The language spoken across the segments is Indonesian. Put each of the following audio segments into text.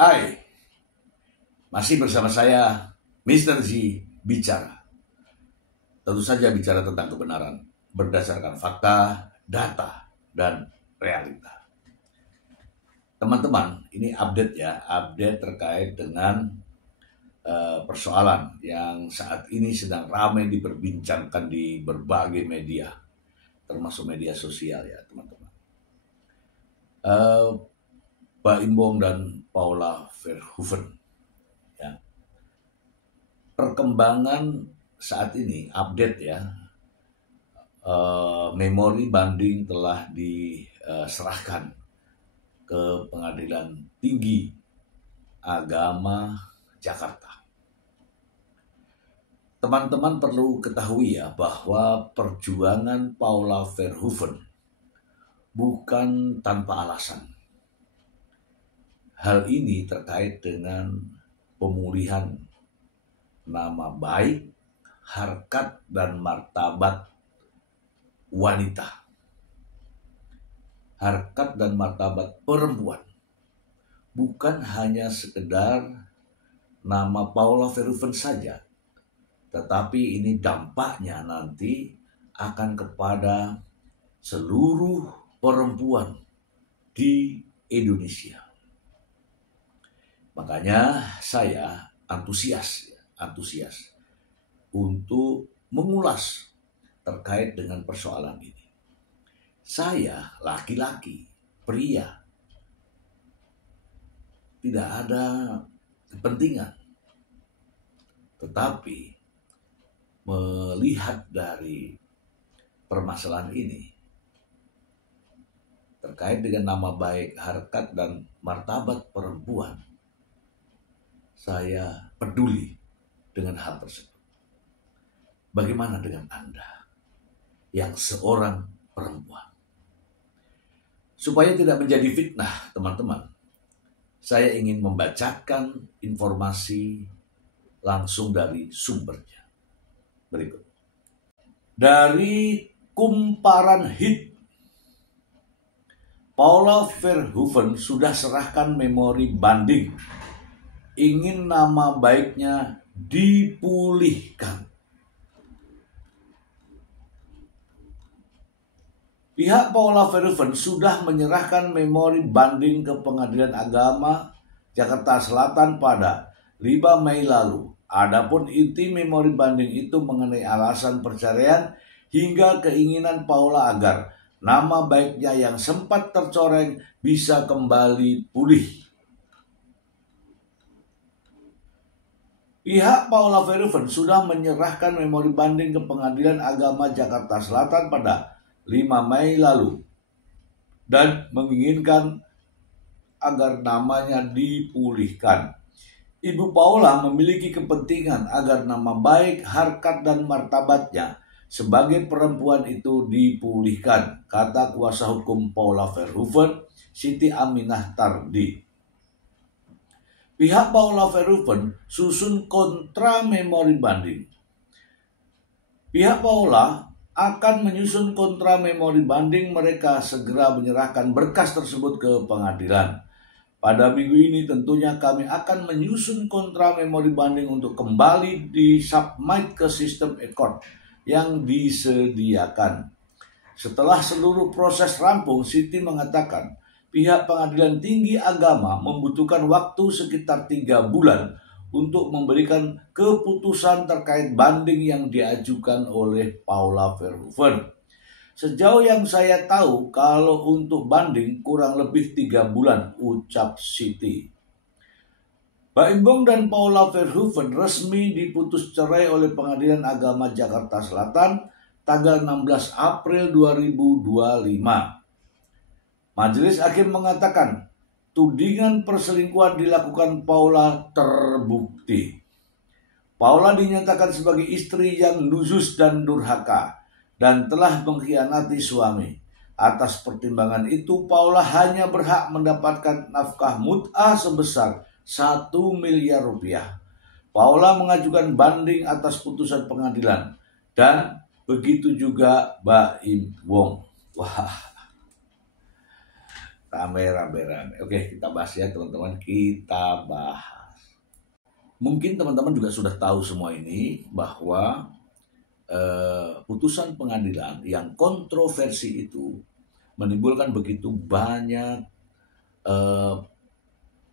Hai, masih bersama saya, Mr. Z Bicara. Tentu saja bicara tentang kebenaran, berdasarkan fakta, data, dan realita. Teman-teman, ini update ya, update terkait dengan persoalan yang saat ini sedang ramai diperbincangkan di berbagai media, termasuk media sosial ya teman-teman. Baim Bong dan Paula Verhoeven. Ya. Perkembangan saat ini update ya, memori banding telah diserahkan ke Pengadilan Tinggi Agama Jakarta. Teman-teman perlu ketahui ya bahwa perjuangan Paula Verhoeven bukan tanpa alasan. Hal ini terkait dengan pemulihan nama baik, harkat, dan martabat wanita. Harkat dan martabat perempuan. Bukan hanya sekedar nama Paula Verhoeven saja, tetapi ini dampaknya nanti akan kepada seluruh perempuan di Indonesia. Makanya saya antusias untuk mengulas terkait dengan persoalan ini. Saya laki-laki, pria, tidak ada kepentingan, tetapi melihat dari permasalahan ini terkait dengan nama baik, harkat, dan martabat perempuan, saya peduli dengan hal tersebut. Bagaimana dengan Anda yang seorang perempuan? Supaya tidak menjadi fitnah, teman-teman, saya ingin membacakan informasi langsung dari sumbernya. Berikut. Dari Kumparan Hit, Paula Verhoeven sudah serahkan memori banding. Ingin nama baiknya dipulihkan. Pihak Paula Verhoeven sudah menyerahkan memori banding ke Pengadilan Agama Jakarta Selatan pada 5 Mei lalu. Adapun inti memori banding itu mengenai alasan perceraian hingga keinginan Paula agar nama baiknya yang sempat tercoreng bisa kembali pulih. Pihak Paula Verhoeven sudah menyerahkan memori banding ke Pengadilan Agama Jakarta Selatan pada 5 Mei lalu dan menginginkan agar namanya dipulihkan. Ibu Paula memiliki kepentingan agar nama baik, harkat, dan martabatnya sebagai perempuan itu dipulihkan, kata kuasa hukum Paula Verhoeven, Siti Aminah Tardi. Pihak Paula Verhoeven susun kontra memori banding. Pihak Paula akan menyusun kontra memori banding, mereka segera menyerahkan berkas tersebut ke pengadilan. Pada minggu ini tentunya kami akan menyusun kontra memori banding untuk kembali disubmit ke sistem e-court yang disediakan. Setelah seluruh proses rampung, Siti mengatakan pihak Pengadilan Tinggi Agama membutuhkan waktu sekitar 3 bulan untuk memberikan keputusan terkait banding yang diajukan oleh Paula Verhoeven. Sejauh yang saya tahu, kalau untuk banding kurang lebih 3 bulan, ucap Siti. Baim Bong dan Paula Verhoeven resmi diputus cerai oleh Pengadilan Agama Jakarta Selatan tanggal 16 April 2025. Majelis Hakim mengatakan tudingan perselingkuhan dilakukan Paula terbukti. Paula dinyatakan sebagai istri yang nuzus dan durhaka dan telah mengkhianati suami. Atas pertimbangan itu, Paula hanya berhak mendapatkan nafkah mut'ah sebesar 1 miliar rupiah. Paula mengajukan banding atas putusan pengadilan dan begitu juga Baim Bong. Wah, Rame-rame. Oke, kita bahas ya teman-teman, kita bahas. Mungkin teman-teman juga sudah tahu semua ini bahwa putusan pengadilan yang kontroversi itu menimbulkan begitu banyak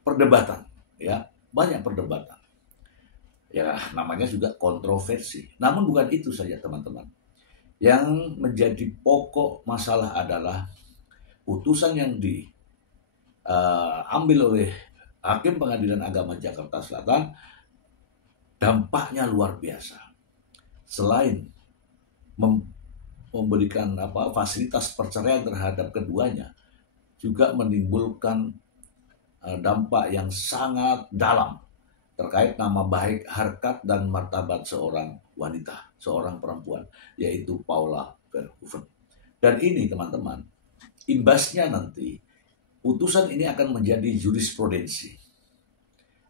perdebatan, ya, banyak perdebatan. Ya, namanya juga kontroversi. Namun bukan itu saja teman-teman. Yang menjadi pokok masalah adalah putusan yang diambil oleh Hakim Pengadilan Agama Jakarta Selatan dampaknya luar biasa. Selain memberikan fasilitas perceraian terhadap keduanya, juga menimbulkan dampak yang sangat dalam terkait nama baik, harkat, dan martabat seorang wanita, seorang perempuan, yaitu Paula Verhoeven. Dan ini teman-teman, imbasnya nanti, putusan ini akan menjadi jurisprudensi,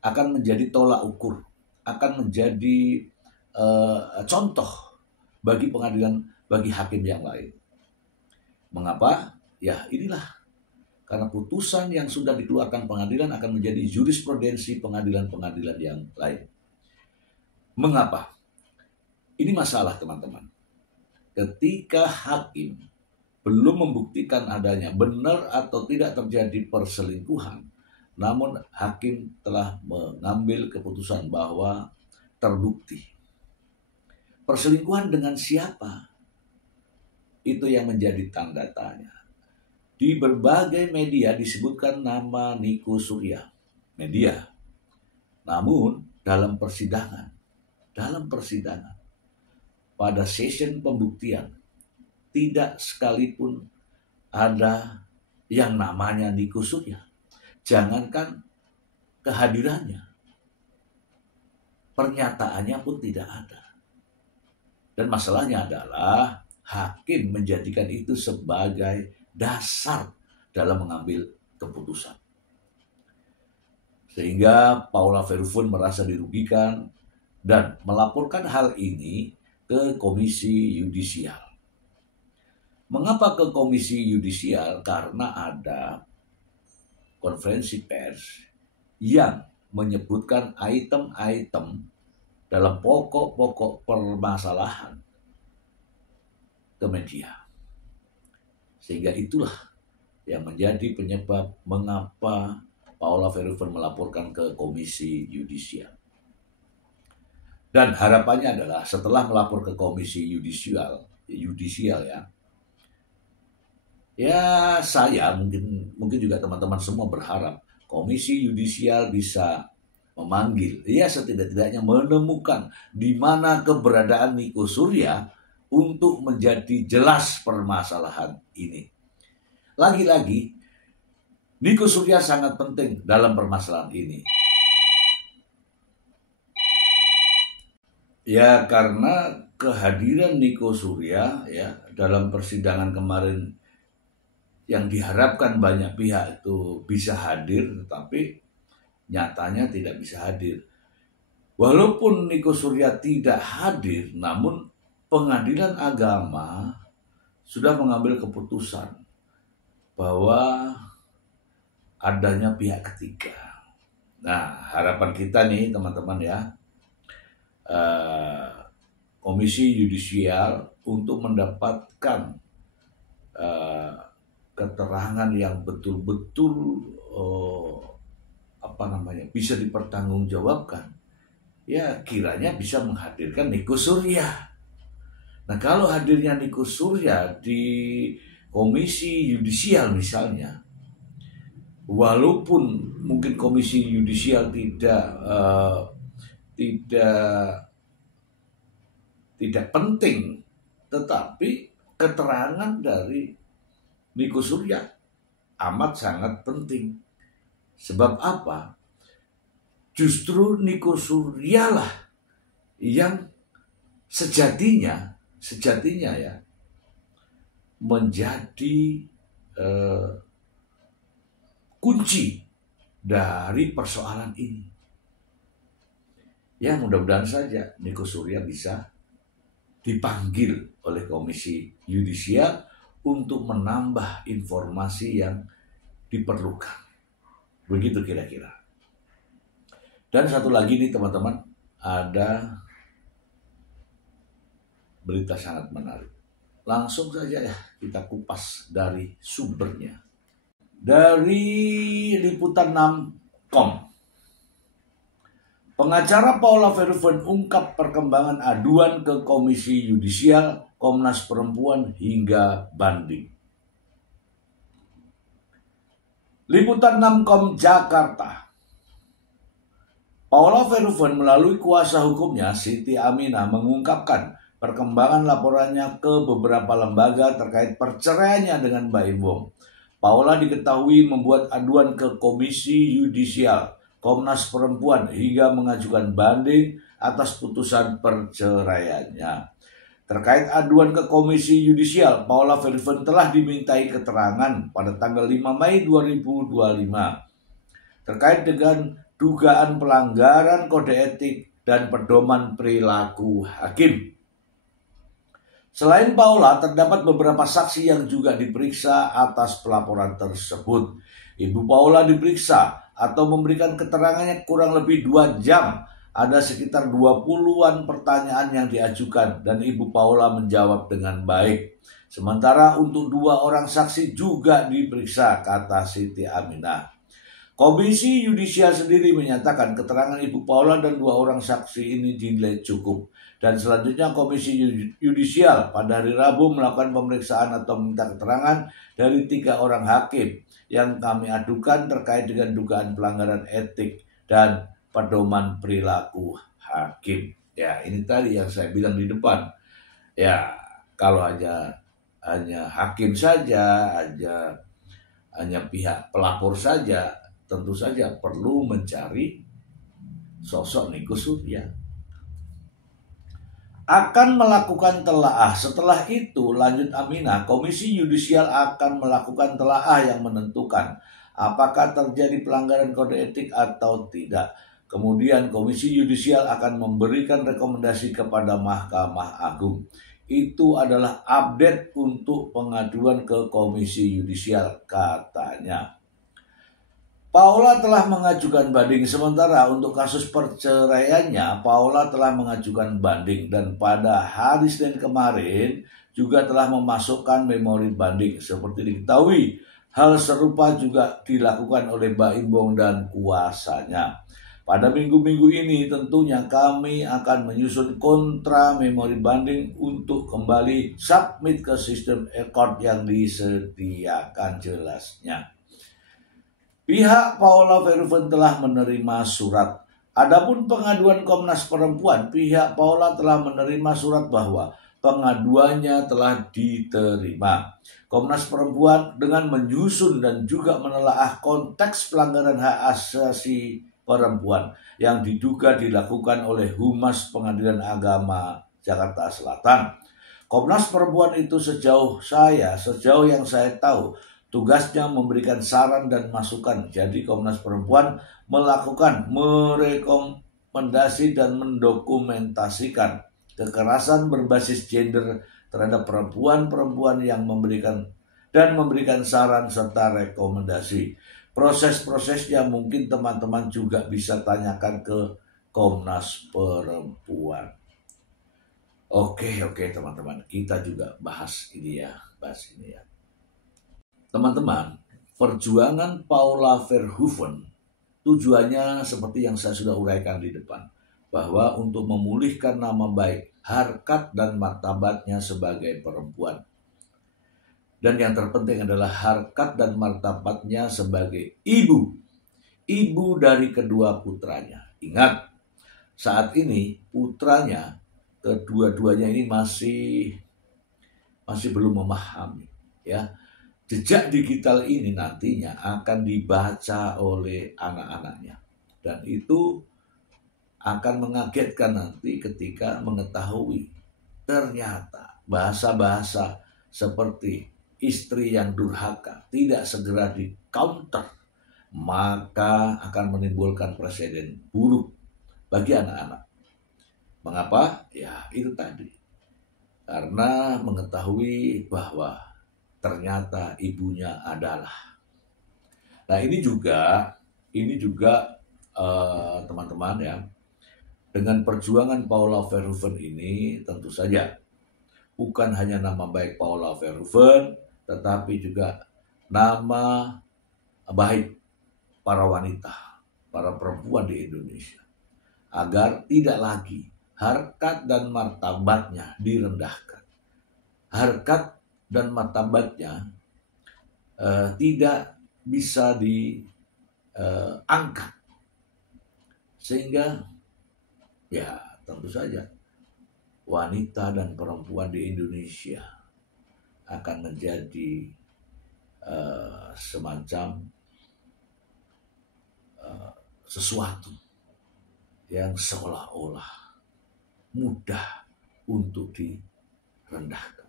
akan menjadi tolak ukur, akan menjadi contoh bagi pengadilan, bagi hakim yang lain. Mengapa? Ya inilah, karena putusan yang sudah dikeluarkan pengadilan akan menjadi jurisprudensi pengadilan-pengadilan yang lain. Mengapa? Ini masalah teman-teman. Ketika hakim belum membuktikan adanya benar atau tidak terjadi perselingkuhan, namun hakim telah mengambil keputusan bahwa terbukti. Perselingkuhan dengan siapa? Itu yang menjadi tanda tanya. Di berbagai media disebutkan nama Niko Surya. Media. Namun dalam persidangan, pada session pembuktian, tidak sekalipun ada yang namanya Niko Surya. Jangankan kehadirannya, pernyataannya pun tidak ada. Dan masalahnya adalah hakim menjadikan itu sebagai dasar dalam mengambil keputusan. Sehingga Paula Verhoeven merasa dirugikan dan melaporkan hal ini ke Komisi Yudisial. Mengapa ke Komisi Yudisial? Karena ada konferensi pers yang menyebutkan item-item dalam pokok-pokok permasalahan ke media. Sehingga itulah yang menjadi penyebab mengapa Paula Verhoeven melaporkan ke Komisi Yudisial. Dan harapannya adalah setelah melapor ke Komisi Yudisial ya saya mungkin juga teman-teman semua berharap Komisi Yudisial bisa memanggil, ya setidak-tidaknya menemukan di mana keberadaan Niko Surya untuk menjadi jelas permasalahan ini. Lagi-lagi, Niko Surya sangat penting dalam permasalahan ini. Ya karena kehadiran Niko Surya ya dalam persidangan kemarin yang diharapkan banyak pihak itu bisa hadir, tetapi nyatanya tidak bisa hadir. Walaupun Niko Surya tidak hadir, namun Pengadilan Agama sudah mengambil keputusan bahwa adanya pihak ketiga. Nah, harapan kita nih teman-teman ya, Komisi Yudisial untuk mendapatkan keterangan yang betul-betul bisa dipertanggungjawabkan, ya kiranya bisa menghadirkan Niko Surya. Nah kalau hadirnya Niko Surya di Komisi Yudisial misalnya, walaupun mungkin Komisi Yudisial tidak penting, tetapi keterangan dari Niko Surya amat sangat penting. Sebab apa? Justru Niko Surya lah yang sejatinya ya menjadi kunci dari persoalan ini. Ya mudah-mudahan saja Niko Surya bisa dipanggil oleh Komisi Yudisial untuk menambah informasi yang diperlukan. Begitu kira-kira. Dan satu lagi nih teman-teman, ada berita sangat menarik. Langsung saja ya kita kupas dari sumbernya. Dari liputan6.com. Pengacara Paula Verhoeven ungkap perkembangan aduan ke Komisi Yudisial, Komnas Perempuan hingga banding. Liputan6.com Jakarta. Paula Verhoeven melalui kuasa hukumnya Siti Aminah mengungkapkan perkembangan laporannya ke beberapa lembaga terkait perceraiannya dengan Baim Wong. Paula diketahui membuat aduan ke Komisi Yudisial, Komnas Perempuan hingga mengajukan banding atas putusan perceraiannya. Terkait aduan ke Komisi Yudisial, Paula Verhoeven telah dimintai keterangan pada tanggal 5 Mei 2025 terkait dengan dugaan pelanggaran kode etik dan pedoman perilaku hakim. Selain Paula, terdapat beberapa saksi yang juga diperiksa atas pelaporan tersebut. Ibu Paula diperiksa atau memberikan keterangannya kurang lebih 2 jam. Ada sekitar 20-an pertanyaan yang diajukan dan Ibu Paula menjawab dengan baik. Sementara untuk 2 orang saksi juga diperiksa, kata Siti Aminah. Komisi Yudisial sendiri menyatakan keterangan Ibu Paula dan 2 orang saksi ini dinilai cukup. Dan selanjutnya Komisi Yudisial pada hari Rabu melakukan pemeriksaan atau meminta keterangan dari 3 orang hakim yang kami adukan terkait dengan dugaan pelanggaran etik dan pedoman perilaku hakim. Ya, ini tadi yang saya bilang di depan. Ya, kalau hanya hakim saja, hanya pihak pelapor saja, tentu saja perlu mencari sosok Niko Surya. Akan melakukan telaah. Setelah itu, lanjut Aminah, Komisi Yudisial akan melakukan telaah yang menentukan apakah terjadi pelanggaran kode etik atau tidak. Kemudian Komisi Yudisial akan memberikan rekomendasi kepada Mahkamah Agung. Itu adalah update untuk pengaduan ke Komisi Yudisial, katanya. Paula telah mengajukan banding. Sementara untuk kasus perceraiannya, Paula telah mengajukan banding dan pada hari Senin kemarin juga telah memasukkan memori banding. Seperti diketahui, hal serupa juga dilakukan oleh Baim Wong dan kuasanya. Pada minggu-minggu ini tentunya kami akan menyusun kontra memori banding untuk kembali submit ke sistem e-court yang disediakan, jelasnya. Pihak Paula Verhoeven telah menerima surat. Adapun pengaduan Komnas Perempuan, pihak Paula telah menerima surat bahwa pengaduannya telah diterima. Komnas Perempuan dengan menyusun dan juga menelaah konteks pelanggaran hak asasi perempuan yang diduga dilakukan oleh Humas Pengadilan Agama Jakarta Selatan. Komnas Perempuan itu sejauh yang saya tahu, tugasnya memberikan saran dan masukan. Jadi Komnas Perempuan melakukan merekomendasi dan mendokumentasikan kekerasan berbasis gender terhadap perempuan yang memberikan saran serta rekomendasi. Proses-prosesnya mungkin teman-teman juga bisa tanyakan ke Komnas Perempuan. Oke teman-teman, kita juga bahas ini ya. Teman-teman, perjuangan Paula Verhoeven tujuannya seperti yang saya sudah uraikan di depan, bahwa untuk memulihkan nama baik, harkat dan martabatnya sebagai perempuan. Dan yang terpenting adalah harkat dan martabatnya sebagai ibu dari kedua putranya. Ingat, saat ini putranya, kedua-duanya ini masih belum memahami, ya. Jejak digital ini nantinya akan dibaca oleh anak-anaknya. Dan itu akan mengagetkan nanti ketika mengetahui ternyata bahasa-bahasa seperti istri yang durhaka tidak segera di-counter, maka akan menimbulkan presiden buruk bagi anak-anak. Mengapa? Ya itu tadi. Karena mengetahui bahwa ternyata ibunya adalah Nah ini juga teman-teman ya, dengan perjuangan Paula Verhoeven ini tentu saja bukan hanya nama baik Paula Verhoeven, tetapi juga nama baik para wanita, para perempuan di Indonesia, agar tidak lagi harkat dan martabatnya direndahkan. Harkat dan martabatnya tidak bisa diangkat, sehingga ya tentu saja wanita dan perempuan di Indonesia akan menjadi semacam sesuatu yang seolah-olah mudah untuk direndahkan.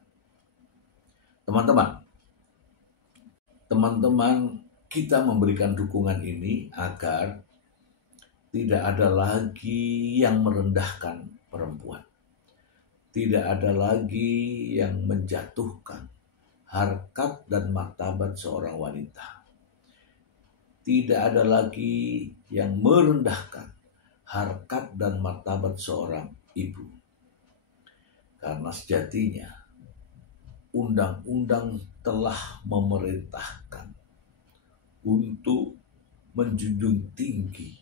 Teman-teman, kita memberikan dukungan ini agar tidak ada lagi yang merendahkan perempuan. Tidak ada lagi yang menjatuhkan harkat dan martabat seorang wanita. Tidak ada lagi yang merendahkan harkat dan martabat seorang ibu. Karena sejatinya undang-undang telah memerintahkan untuk menjunjung tinggi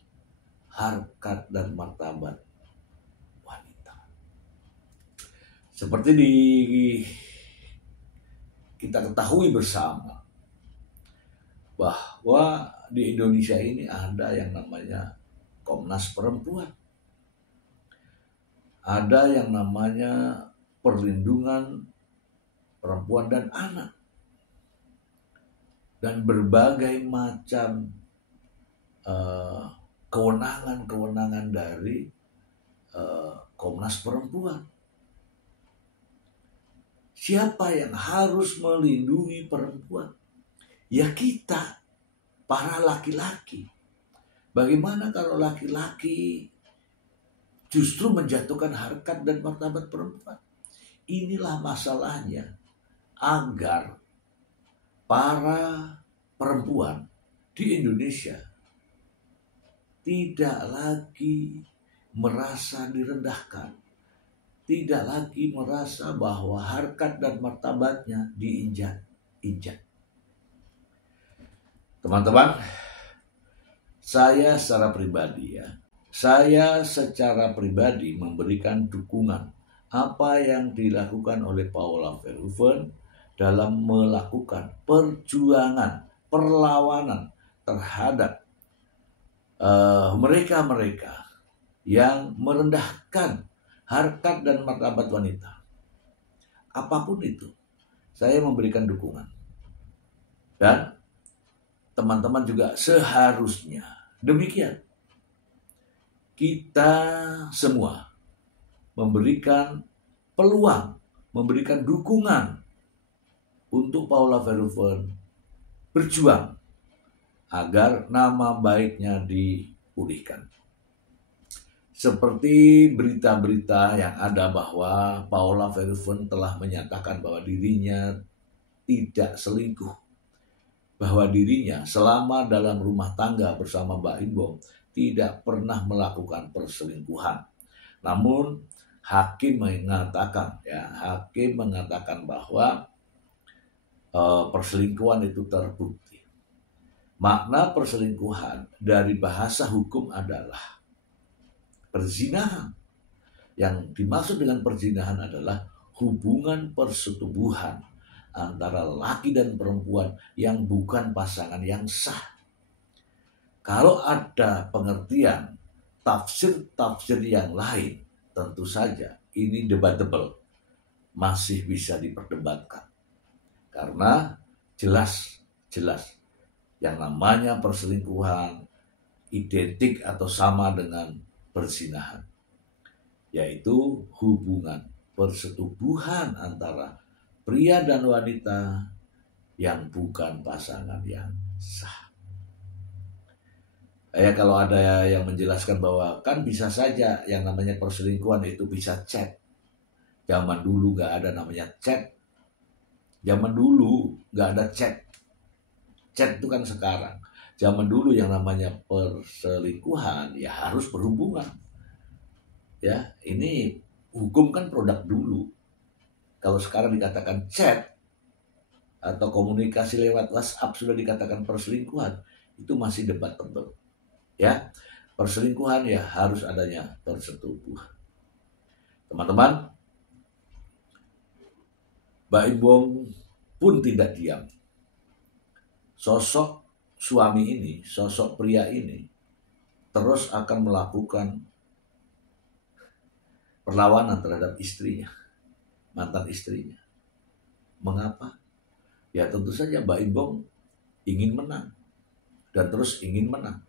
harkat dan martabat wanita. Seperti kita ketahui bersama bahwa di Indonesia ini ada yang namanya Komnas Perempuan. Ada yang namanya perlindungan perempuan dan anak. Dan berbagai macam kewenangan-kewenangan dari Komnas Perempuan. Siapa yang harus melindungi perempuan? Ya kita, para laki-laki. Bagaimana kalau laki-laki justru menjatuhkan harkat dan martabat perempuan? Inilah masalahnya, agar para perempuan di Indonesia tidak lagi merasa direndahkan, tidak lagi merasa bahwa harkat dan martabatnya diinjak-injak. Teman-teman, saya secara pribadi memberikan dukungan apa yang dilakukan oleh Paula Verhoeven dalam melakukan perjuangan, perlawanan terhadap mereka-mereka yang merendahkan harkat dan martabat wanita. Apapun itu, saya memberikan dukungan. Dan teman-teman juga seharusnya demikian. Kita semua memberikan peluang, memberikan dukungan untuk Paula Verhoeven berjuang agar nama baiknya dipulihkan. Seperti berita-berita yang ada bahwa Paula Verhoeven telah menyatakan bahwa dirinya tidak selingkuh, bahwa dirinya selama dalam rumah tangga bersama Mbak Imbong tidak pernah melakukan perselingkuhan. Namun hakim mengatakan bahwa perselingkuhan itu terbukti. Makna perselingkuhan dari bahasa hukum adalah perzinahan. Yang dimaksud dengan perzinahan adalah hubungan persetubuhan antara laki dan perempuan yang bukan pasangan yang sah. Kalau ada pengertian tafsir-tafsir yang lain, tentu saja ini debatable, masih bisa diperdebatkan. Karena jelas yang namanya perselingkuhan identik atau sama dengan perzinahan, yaitu hubungan persetubuhan antara pria dan wanita yang bukan pasangan yang sah. Kalau ada yang menjelaskan bahwa kan bisa saja yang namanya perselingkuhan itu bisa chat. Zaman dulu gak ada namanya chat. Zaman dulu gak ada chat. Chat itu kan sekarang. Zaman dulu yang namanya perselingkuhan ya harus berhubungan. Ya, ini hukum kan produk dulu. Kalau sekarang dikatakan chat atau komunikasi lewat WhatsApp sudah dikatakan perselingkuhan, itu masih debatable. Ya, perselingkuhan ya harus adanya persetubuhan. Teman-teman, Mbak Imbong pun tidak diam. Sosok suami ini, sosok pria ini terus akan melakukan perlawanan terhadap istrinya, mantan istrinya. Mengapa? Ya tentu saja Mbak Imbong ingin menang dan terus ingin menang.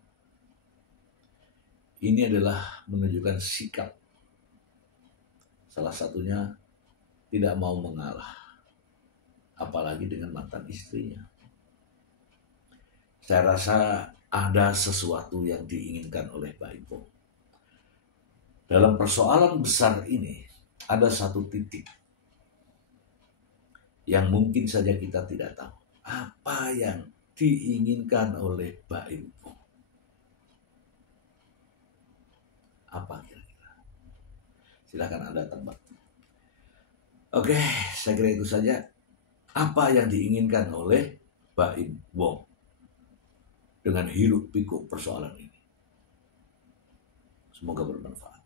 Ini adalah menunjukkan sikap. Salah satunya tidak mau mengalah, apalagi dengan mantan istrinya. Saya rasa ada sesuatu yang diinginkan oleh Mbak Imbong. Dalam persoalan besar ini, ada satu titik yang mungkin saja kita tidak tahu. Apa yang diinginkan oleh Mbak Imbong? Apa kira-kira? Silakan Anda tebak. Oke, saya kira itu saja. Apa yang diinginkan oleh Mbak Imbong dengan hiruk pikuk persoalan ini? Semoga bermanfaat.